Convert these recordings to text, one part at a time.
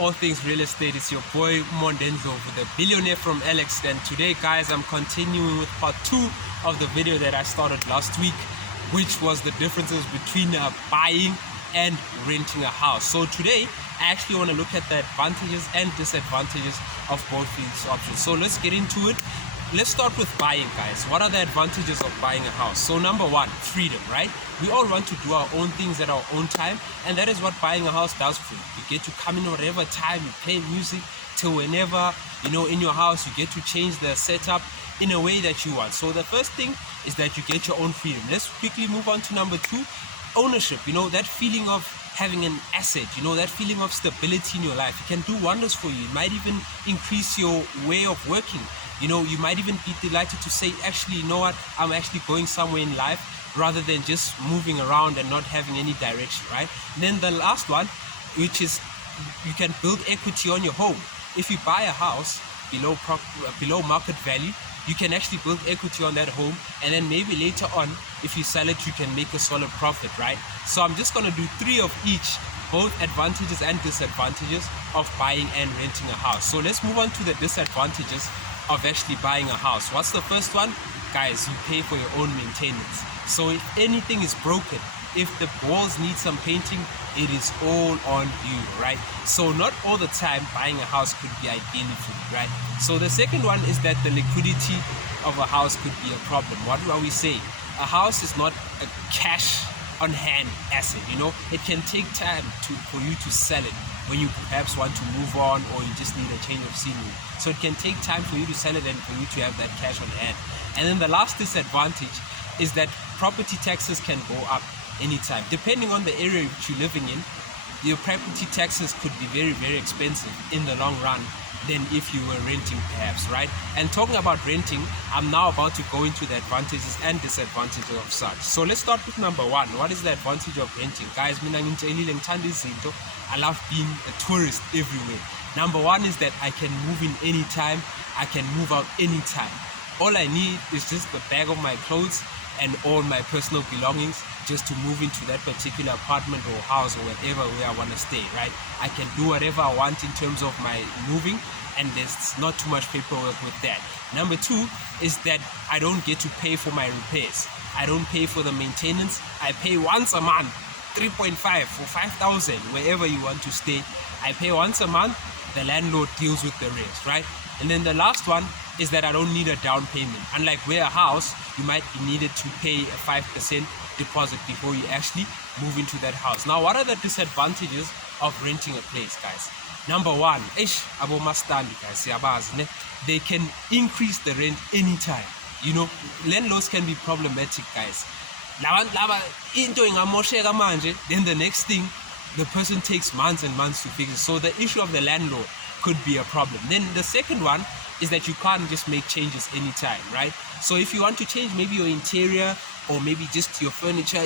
all things real estate. It's your boy Mondenzo, the billionaire from Alex. And today, guys, I'm continuing with part 2 of the video that I started last week, which was the differences between buying and renting a house. So today I actually want to look at the advantages and disadvantages of both these options. So let's get into it. Let's start with buying, guys. What are the advantages of buying a house? So number one, freedom, right? We all want to do our own things at our own time, and that is what buying a house does for you. You get to come in whatever time, you play music till whenever, in your house. You get to change the setup in a way that you want. So the first thing is that you get your own freedom. Let's quickly move on to number 2, ownership. That feeling of having an asset, that feeling of stability in your life. It can do wonders for you. It might even increase your way of working. You might even be delighted to say, actually, you know what, I'm actually going somewhere in life, rather than just moving around and not having any direction, right? And then the last one, which is you can build equity on your home. If you buy a house below market value, you can actually build equity on that home, and then maybe later on, if you sell it, you can make a solid profit, right? So I'm just going to do 3 of each, both advantages and disadvantages of buying and renting a house. So let's move on to the disadvantages of actually buying a house. What's the first one? Guys, you pay for your own maintenance. So if anything is broken, if the walls need some painting, it is all on you, right? So not all the time buying a house could be ideally for you, right? So the second one is that the liquidity of a house could be a problem. What are we saying? A house is not a cash on hand asset. It can take time for you to sell it when you perhaps want to move on, or you just need a change of scenery. So it can take time for you to sell it and for you to have that cash on hand. And then the last disadvantage is that property taxes can go up anytime. Depending on the area which you're living in, your property taxes could be very, very expensive in the long run than if you were renting, perhaps, right? And talking about renting, I'm now about to go into the advantages and disadvantages of such. So let's start with number 1. What is the advantage of renting? Guys, I love being a tourist everywhere. Number 1 is that I can move in anytime, I can move out anytime. All I need is just the bag of my clothes and all my personal belongings just to move into that particular apartment or house or whatever where I want to stay, right? I can do whatever I want in terms of my moving, and there's not too much paperwork with that. Number 2 is that I don't get to pay for my repairs. I don't pay for the maintenance. I pay once a month, 3.5 or 5,000, wherever you want to stay. I pay once a month. The landlord deals with the rest, right? And then the last one is that I don't need a down payment. Unlike where a house, you might be needed to pay a 5% deposit before you actually move into that house. Now, what are the disadvantages of renting a place, guys? Number 1, guys, they can increase the rent anytime. Landlords can be problematic, guys. Then the next thing, the person takes months and months to fix it. So the issue of the landlord could be a problem. Then the second one is that you can't just make changes anytime, right? So if you want to change maybe your interior or maybe just your furniture,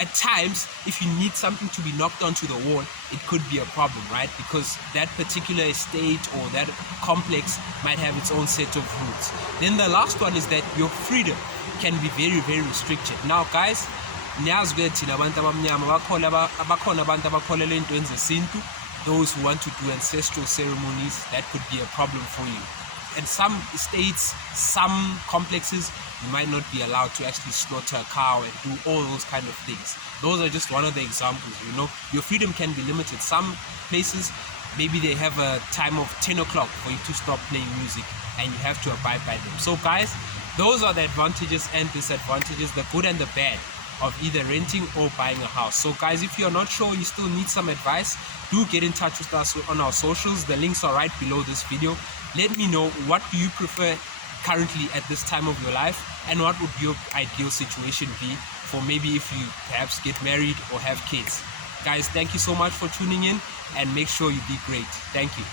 at times, if you need something to be knocked onto the wall, it could be a problem, right? Because that particular estate or that complex might have its own set of rules. Then the last one is that your freedom can be very, very restricted. Now, guys, those who want to do ancestral ceremonies, that could be a problem for you. In some states, some complexes, you might not be allowed to actually slaughter a cow and do all those kind of things. Those are just one of the examples. Your freedom can be limited. Some places, maybe they have a time of 10 o'clock for you to stop playing music, and you have to abide by them. So guys, those are the advantages and disadvantages, the good and the bad, of either renting or buying a house. So guys, if you're not sure, you still need some advice, do get in touch with us on our socials. The links are right below this video. Let me know, what do you prefer currently at this time of your life, and what would your ideal situation be for maybe if you perhaps get married or have kids. Guys, thank you so much for tuning in, and make sure you be great. Thank you.